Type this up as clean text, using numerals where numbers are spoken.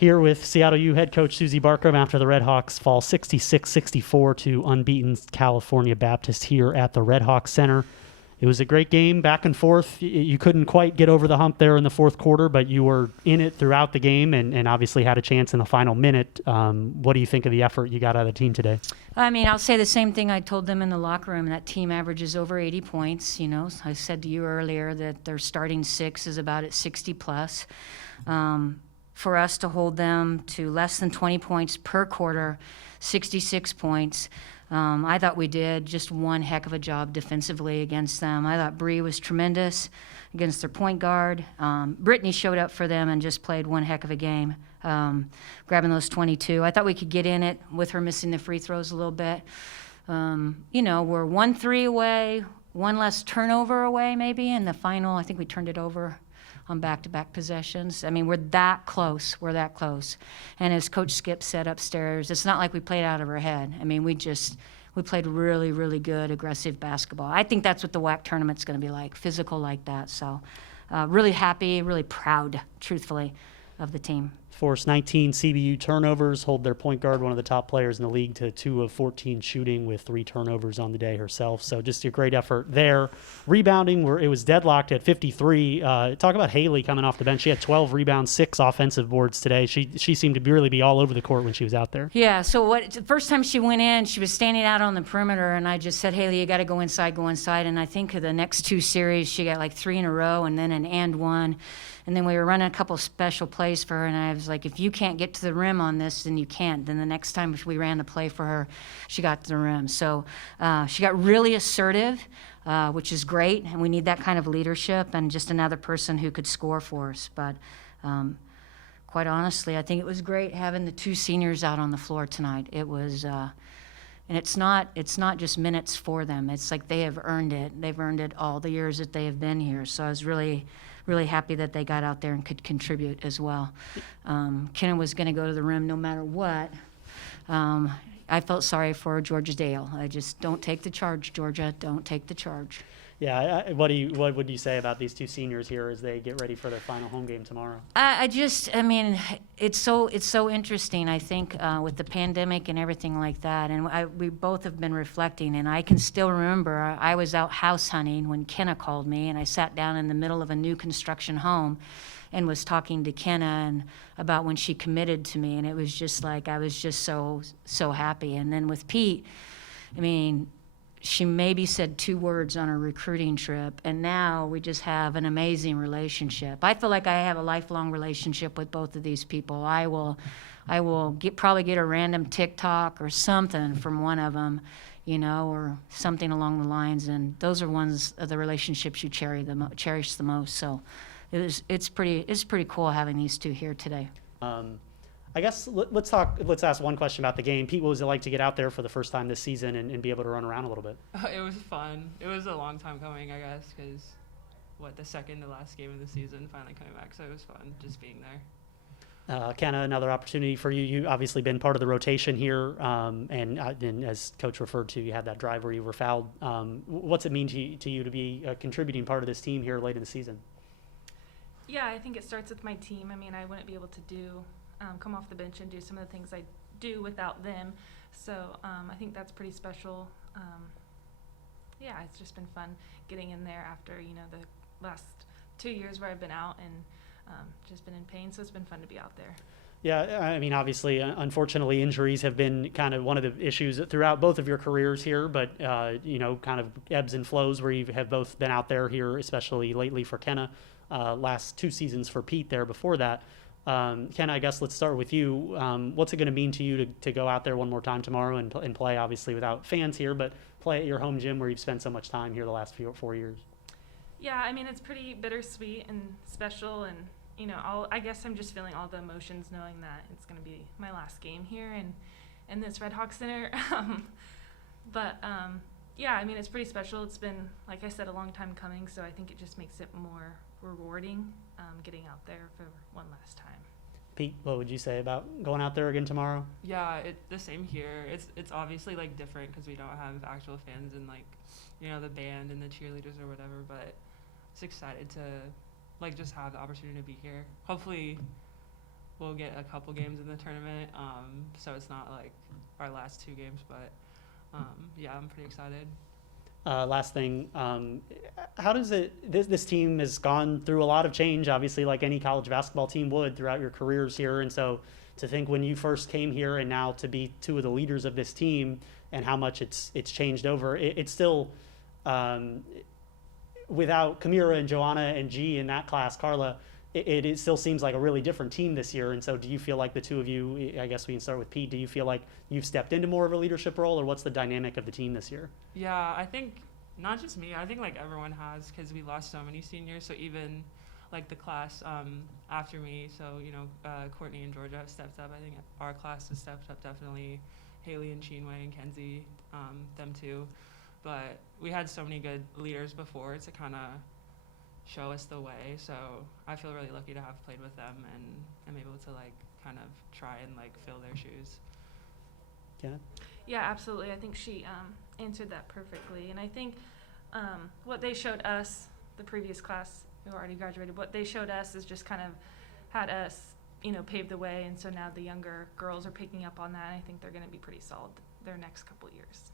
Here with Seattle U head coach Suzy Barcomb after the Redhawks fall 66-64 to unbeaten California Baptist here at the Redhawk Center. It was a great game, back and forth. You couldn't quite get over the hump there in the fourth quarter, but you were in it throughout the game and obviously had a chance in the final minute. What do you think of the effort you got out of the team today? I mean, I'll say the same thing I told them in the locker room. That team averages over 80 points. You know, I said to you earlier that their starting six is about at 60 plus. For us to hold them to less than 20 points per quarter, 66 points, I thought we did just one heck of a job defensively against them. I thought Bree was tremendous against their point guard. Brittany showed up for them and just played one heck of a game, grabbing those 22. I thought we could get in it with her missing the free throws a little bit. You know, we're 1-3 away, one less turnover away maybe in the final. I think we turned it over on back-to-back possessions. I mean, we're that close. We're that close. And as Coach Skip said upstairs, it's not like we played out of our head. I mean, we played really, really good, aggressive basketball. I think that's what the WAC tournament's going to be like, physical like that. So really happy, really proud, truthfully, of the team. Forced 19 CBU turnovers, hold their point guard, one of the top players in the league, to 2 of 14 shooting with 3 turnovers on the day herself. So just a great effort there. Rebounding, where it was deadlocked at 53. Talk about Haley coming off the bench. She had 12 rebounds, 6 offensive boards today. She seemed to really be all over the court when she was out there. Yeah, so the first time she went in, she was standing out on the perimeter, and I just said, Haley, you got to go inside, go inside. And I think the next 2 series, she got like 3 in a row and then an and one. And then we were running a couple special plays for her, and I was like, if you can't get to the rim on this, then you can't. Then the next time we ran the play for her, she got to the rim. So she got really assertive, which is great, and we need that kind of leadership and just another person who could score for us. But quite honestly, I think it was great having the 2 seniors out on the floor tonight. It was and it's not just minutes for them. It's like they have earned it. They've earned it all the years that they have been here. So I was really happy that they got out there and could contribute as well. Makenna was going to go to the rim no matter what. I felt sorry for Georgia Dale. I just, don't take the charge, Georgia. Don't take the charge. Yeah, what would you say about these 2 seniors here as they get ready for their final home game tomorrow? I mean, it's so interesting. I think with the pandemic and everything like that, and we both have been reflecting. And I can still remember I was out house hunting when Kenna called me, and I sat down in the middle of a new construction home, and was talking to Kenna and about when she committed to me, and it was just like I was just so happy. And then with Peat, I mean, she maybe said 2 words on her recruiting trip, and now we just have an amazing relationship. I feel like I have a lifelong relationship with both of these people. I will probably get a random TikTok or something from one of them, you know, or something along the lines, and those are ones of the relationships you cherish the most. So it's pretty cool having these 2 here today. I guess let's ask one question about the game. Pete, what was it like to get out there for the first time this season and be able to run around a little bit? It was fun. It was a long time coming, I guess, because the second to last game of the season finally coming back, so it was fun just being there. Kenna, another opportunity for you. You've obviously been part of the rotation here, and as Coach referred to, you had that drive where you were fouled. What's it mean to you to be a contributing part of this team here late in the season? Yeah, I think it starts with my team. I mean, I wouldn't be able to come off the bench and do some of the things I do without them. So I think that's pretty special. Yeah, it's just been fun getting in there after, you know, the last 2 years where I've been out and just been in pain. So it's been fun to be out there. Yeah, I mean, obviously, unfortunately, injuries have been kind of one of the issues throughout both of your careers here, but, you know, kind of ebbs and flows where you have both been out there here, especially lately for Kenna, last 2 seasons for Pete there before that. Kenna, I guess let's start with you. What's it going to mean to you to go out there one more time tomorrow and play, obviously, without fans here, but play at your home gym where you've spent so much time here the last 4 years? Yeah, I mean, it's pretty bittersweet and special, and you know, I guess I'm just feeling all the emotions knowing that it's going to be my last game here in this Redhawk Center. Yeah, I mean, it's pretty special. It's been, like I said, a long time coming, so I think it just makes it more rewarding getting out there for one last time. Pete, what would you say about going out there again tomorrow? Yeah, the same here. It's obviously like different because we don't have actual fans and like, you know, the band and the cheerleaders or whatever, but it's excited to like just have the opportunity to be here. Hopefully we'll get a couple games in the tournament. So it's not like our last 2 games, but yeah, I'm pretty excited. Last thing, how does this team has gone through a lot of change, obviously, like any college basketball team would throughout your careers here. And so to think when you first came here and now to be 2 of the leaders of this team and how much it's changed over, it's still, without Kamira and Joanna and G in that class, Carla, it still seems like a really different team this year. And so do you feel like the 2 of you, I guess we can start with Pete, do you feel like you've stepped into more of a leadership role, or what's the dynamic of the team this year? Yeah, I think not just me. I think like everyone has, because we lost so many seniors. So even like the class after me, so Courtney and Georgia have stepped up. I think our class has stepped up definitely. Haley and Sheenway and Kenzie, them too. But we had so many good leaders before to kind of show us the way. So I feel really lucky to have played with them and am able to like kind of try and like fill their shoes. Yeah. Yeah, absolutely. I think she answered that perfectly. And I think what they showed us, the previous class who already graduated, what they showed us is just kind of had us, pave the way. And so now the younger girls are picking up on that. And I think they're going to be pretty solid their next couple of years.